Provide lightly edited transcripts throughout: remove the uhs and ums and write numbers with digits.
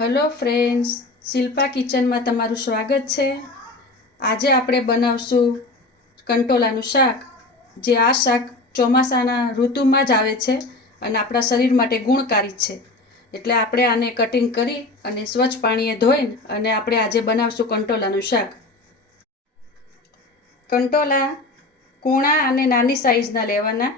Hello friends, Shilpa kitchen में तमारुं स्वागत है। आज आपणे बनावशुं कंटोलानुं शाक। जे आ शाक ચોમાસાના ઋતુમાં જ આવે છે અને આપણા શરીર માટે ગુણકારી છે। એટલે આપણે આને કટિંગ કરી અને સ્વચ્છ પાણીએ ધોઈને અને આપણે આજે બનાવશું કંટોલાનું શાક। કંટોલા કૂણા અને નાની સાઈઝના લેવાના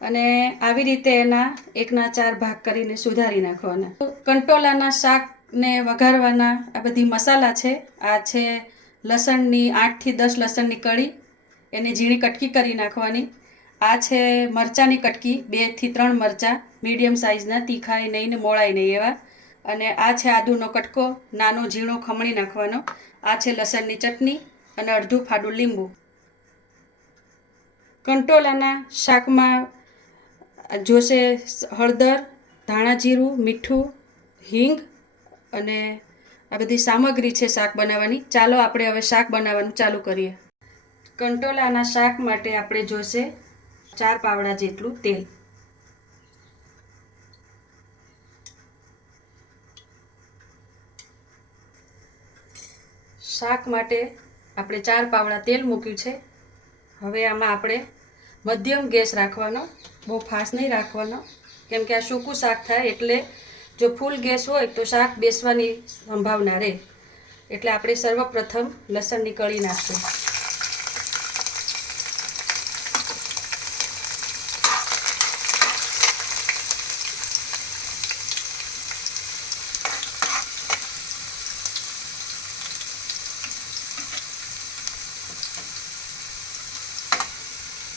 અને આવી રીતે એના 1/4 ભાગ કરીને સુધારી નાખવાના। કંટોલાના શાકને વઘારવાના આ બધી મસાલા છે। આ છે લસણની 8 થી 10 લસણની કળી, એને ઝીણી કટકી કરી નાખવાની। आ छे मरचानी कटकी 2 થી 3 मरचा मीडियम साइजना, तीखाई नहीं ने मोड़ाई नहीं एवा। अने आ छे आदूनो कटको नानो झीणो खमणी नाखवानो। आ छे लसणनी चटनी अने अर्धुं फाडुं लींबू। कंटोलाना शाकमां जोशे हळदर, धाणा जीरुं, मीठुं, हींग अने आ बधी सामग्री छे शाक बनाववानी। चालो आपणे हवे शाक बनाववानुं चालू करीए। कंटोलाना शाक माटे आपणे जोशे 4 पावड़ा जेटलू तेल। शाक माटे आपणे 4 पावड़ा तेल मूक्युं छे। हवे आमां आपणे मध्यम गैस राखवानो, बहु फास्ट नहीं राखवानो, केम के आ सूकું शाक थाय एटले जो फूल गैस होय तो शाक बेसवानी संभावना रहे। एटले आपणे सर्वप्रथम लसणनी कળી नाखशुं।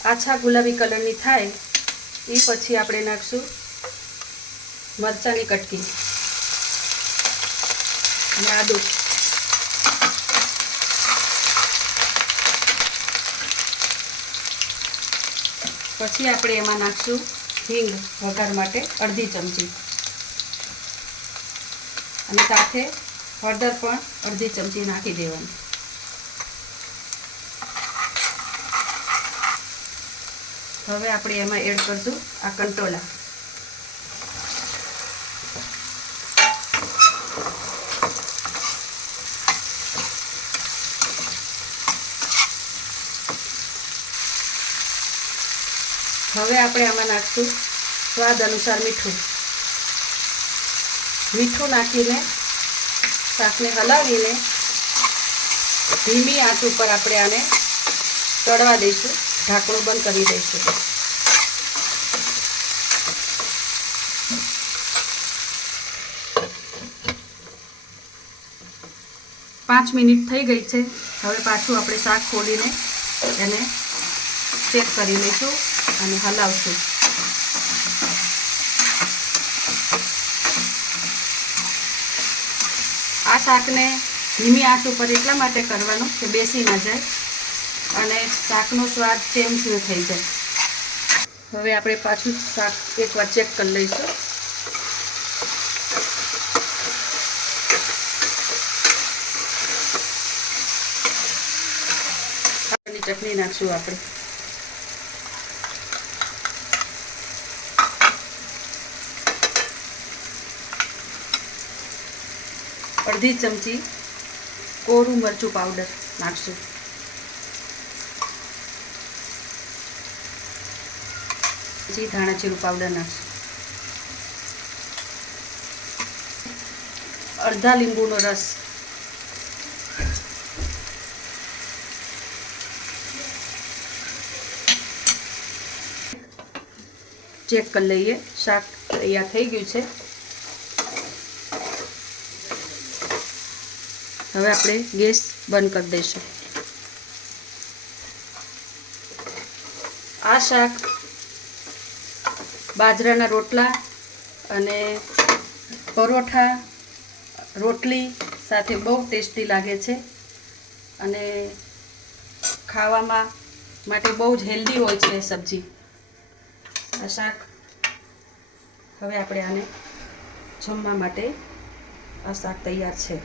आछा गुलाबी कलरनी थाय ए पछी आपणे नाखशुं मरचानी कटकी अने आदू। पछी आपणे एमां नाखशुं हींग वघार माटे अर्धी चमची अने साथे हळदर पण अर्धी चमची नाखी देवानी। हवे आपणे एमां एड करशुं आ कंटोला। हवे आपणे आमां नाखशुं स्वाद अनुसार मीठुं। मीठुं नाखीने शाकने हलावीने धीमी आंच पर आपणे आने तळवा दईशुं। ढांकणुं बंद करी दईशुं। 5 मिनिट थई गई छे। हवे पाछुं आपणे शाक खोलीने एने चेक करी लईशुं अने हलावशुं। आ शाकने धीमी आंच पर એટલા માટે કરવાનું કે બેસી ના જાય અને શાકનો સ્વાદ ચેન્જ ન થઈ જાય। હવે આપણે પાછું શાક એકવાર ચેક કરી લઈશું। આપણી ચટણી નાખશું આપણે। अर्धी चमची कोरू मरचું पाउडर नाखशुं। धाणा जीरुं पाउडर नाखशुं। अर्धा લીંબુનો रस। चेक कर लईए। शाक तैयार थई गयुं छे। हवे आपणे गैस बंद कर दईशुं। आ शाक बाजराना रोटला अने परोठा रोटली साथे बहु टेस्टी लागे छे अने खावामां माटे बहु ज हेल्दी होय छे सब्जी। आ शाक हवे आपणे आने जमवा माटे आ शाक तैयार छे।